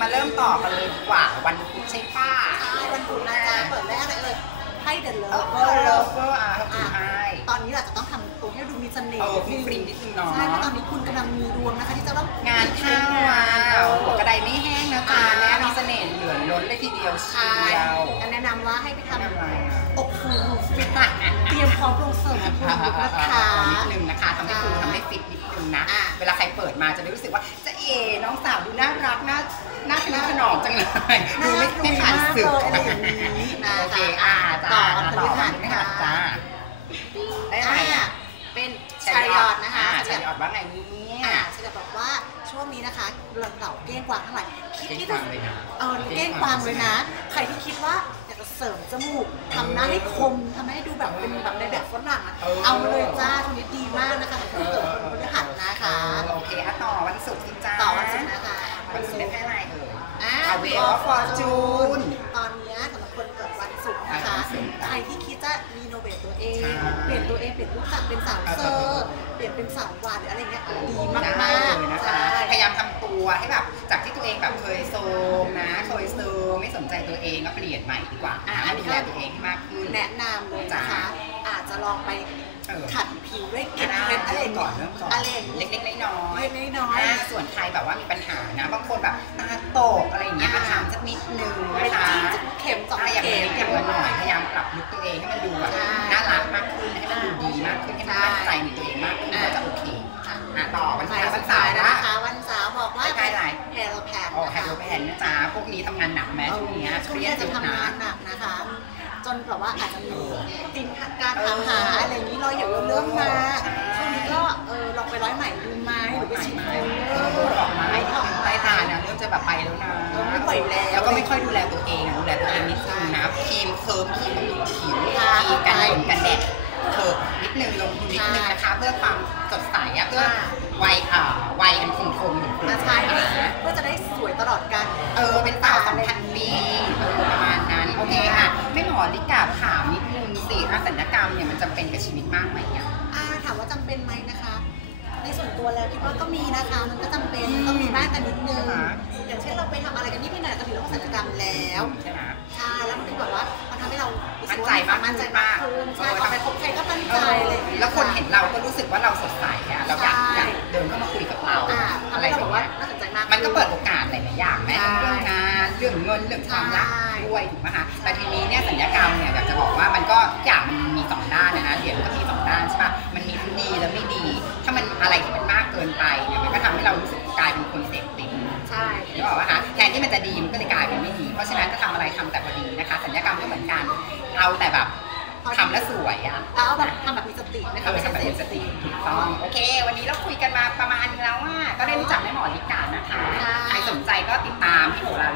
มาเริ่มต่อกันเลยดีกว่าวันพุธใช่ป้าใช่วันพุธนะจ๊ะเปิดแรกเลยเลยให้เดลเลเอออร์เออเลิฟเวอร์อะครับคุณไอตอนนี้เราจะต้องทำตัวให้ดูมีเสน่เอห์อฟริ้งๆนิดนึงเนาะใช่เพราะตอนนี้คุณกำลังมีดวงนะคะที่จะต้องงานเข้าอะหัวกระไดไม่แห้งนะจ๊ะแน่มีเสน่ห์เหลือล้นเลยทีเดียวเชีใช่ยวแนะนำว่าให้ไปททำอะไรอะำอกฟูฟิตอะเตรียมพร้อมลงเสริมคุณนะคะ คุณทำให้ฟิตนิดนึงนะอะเวลาใครเปิดมาจะได้รู้สึกว่าจะเอน้องสาวดูน่ารักน่าน่าขนขนอมจังเลยดูไม่ไม่ผ่านศึกอะไรอย่างนี้นะโอเคคะอ่าจ้าต่อต่ต่ออวัวันนพพฤฤหัหัสสจ้าจ้าได้อะไรอ่าอะเป็นชายอดนะคะชายอดว่าไงเนี่ยอ่าฉันจะบอกว่าช่วงนี้นะคะเหล่าเก้งกวางทั้งหลายคิดเก้งที่กจะวางเลยนะเออเก้งกวางเลยนะ ใครที่คิดว่าอยากจะ เสริมจมูกทำหน้าให้คมทำให้ดูแบบเป็นแบบในแบบฝรั่งอะเออเอามาเลยจ้าช่วงนี้ดีมากนะคะของคุณเกิดคนพฤหัสนะคะโอเคอะต่อวันศุกร์สิจ้าต่อวันศุกร์นะคะวันศุกร์เป็นอะไรเอ่ยอ่า A Way of Fortune ตอนเนี้ยสำหรับคนเกิดวันศุกร์นะคะอ่าวันศุกร์ใครที่คิดจะรีโนเวทตัวเองใช่เปลี่ยนตัวเองเปลี่ยนรูปจากเป็นสาวเซอร์เปลี่ยนเป็นสาวหวานหรืออะไรเงี้ยดีมากได้มากเลยนะคะพยายามทำตัวให้แบบจากที่ตัวเองแบบเคยโซมนะเคยเซอร์ ไม่สนใจตัวเองก็เปลี่ยนใหม่ดีกว่าอะดูแลตัวเองให้มากขึ้น แนะนำเลยนะคะ อาจจะลองไปเออขัดผิวด้วยเกล็ดอะเพชรอะไรอย่างก่อเงี้นยเริ่มก่อนอะไรอย่างเงี้ยเล็กๆน้อยๆเล็กๆน้อยๆอ่าส่วนใครแบบว่ามีปัญหานะ บางคนแบบตาตกอะไรอย่างเงี้ยอ่า มาทำสักนิดนึงไปนะคะจิ้มสักเข็มสองถ้าอย่างเข็นี้มเก็บไว้หน่อยพยายามปรับลุคตัวเองให้มันดูแบบใช่น่ารักมากขึ้นให้มันดูดีมากขึ้นให้มันมั่นใจในตัวเองมากขึ้นอ่าก็จะโอเคค่ะอะต่อวันใส่ที่วัวันนเสาเกนี้ทำงานหนักไหมช่วงเนี้ยเคช่วงรียนี้ดจะอยู่ทำนะงานหนักนะคะ จนแบบว่าอาจจะมีจริงการถามหาอะไรอย่างนี้เราอย่าเรื่องมาใช่ช่วงนี้ก็เออลองไปร้อยใหม่ดูไหมหรือไปฉีดไม้ฟิลเลอร์ดอกไม้ดอกใต้ไม้ตาเนี่ยเริ่มจะแบบไปแล้วนะเออไม่ไหวแล้วแล้วก็ไม่ค่อยดูแลตัวเองอะดูแลตัวเองนิดนึงนะครีมเคิร์มครีมบำรุงผิวทาครีมกันเข้าไปฝนกันแดดเคิร์มนิดนึงลงทุ นนิดนึงนะคะเพื่อความสดใสอะเพื่อค่ะวัยอ่าวัยอันคงทนของคุณมาใช้นะเพื่อจะได้สวยตลอดการเออเป็นสาวสองพันปีเออประมาณนั้นโอเคค่ะไม่หมอลิกาถามนิดนึงสิอะสัญญกรรมเนี่ยมันจำเป็นกับชีวิตมากไหมอะอ่าถามว่าจำเป็นไหมนะคะ ในส่วนตัวแล้วคิดว่าก็มีนะคะ มันก็จำเป็นต้องมีบ้างกันนิดนึงอ่าฮะอย่างเช่นเราไปทำอะไรกันนี่พี่หน่อยก็ถือว่าศัลยกรรมแล้วใช่ไหมใช่แล้วมันคือแบบว่ามันทำให้เรารู้สึกมั่นใจมากมั่นใจมากขึ้นใช่ คนเห็นเราก็รู้สึกว่าเราสดใสอะเราอยากใช่อยากเดินเข้ามาคุยกับเราอ่าทำอะไรให้อเราย่างแบบว่าเงี้ยน่าสนใจมาก มันก็เปิดขึ้โอกาสหลายๆอย่างแม้ใช่ทั้งเรื่องงานเรื่องเงินเรื่องความรักใช่ ด้วยถูกไหมคะแต่ทีนี้เนี่ยสัญญกรรมเนี่ยอยากจะบอกว่ามันก็ทุกอย่างมันมีสองด้านนะนะเหรียญมันก็มีสองด้านใช่ปะมันมีทั้งดีและไม่ดี ถ้ามันอะไรที่มันมากเกินไปเนี่ยมันก็ทำให้เรารู้สึกกลายเป็นคนเสพติด ใช่ นึกออกปะคะแทนที่มันจะดีมันก็เลยกลายเป็นไม่ดี เพราะฉะนั้นจะทำอะไรทำแต่พอดีนะคะ สัญญกรรมก็เหมือนกัน เอาแต่แบบ ทำแล้วสวยอะเอาแบบทำแบบมีสตินะเอคะอไม่ทำใช่แบบเสมีพสติถูกต้องโอเค วันนี้เราคุยกันมาประมาณนึงแล้วว่าก็ได้รู้จักแม่หมอลิกานะคะค่ะใครสนใจก็ติดตามที่โหรา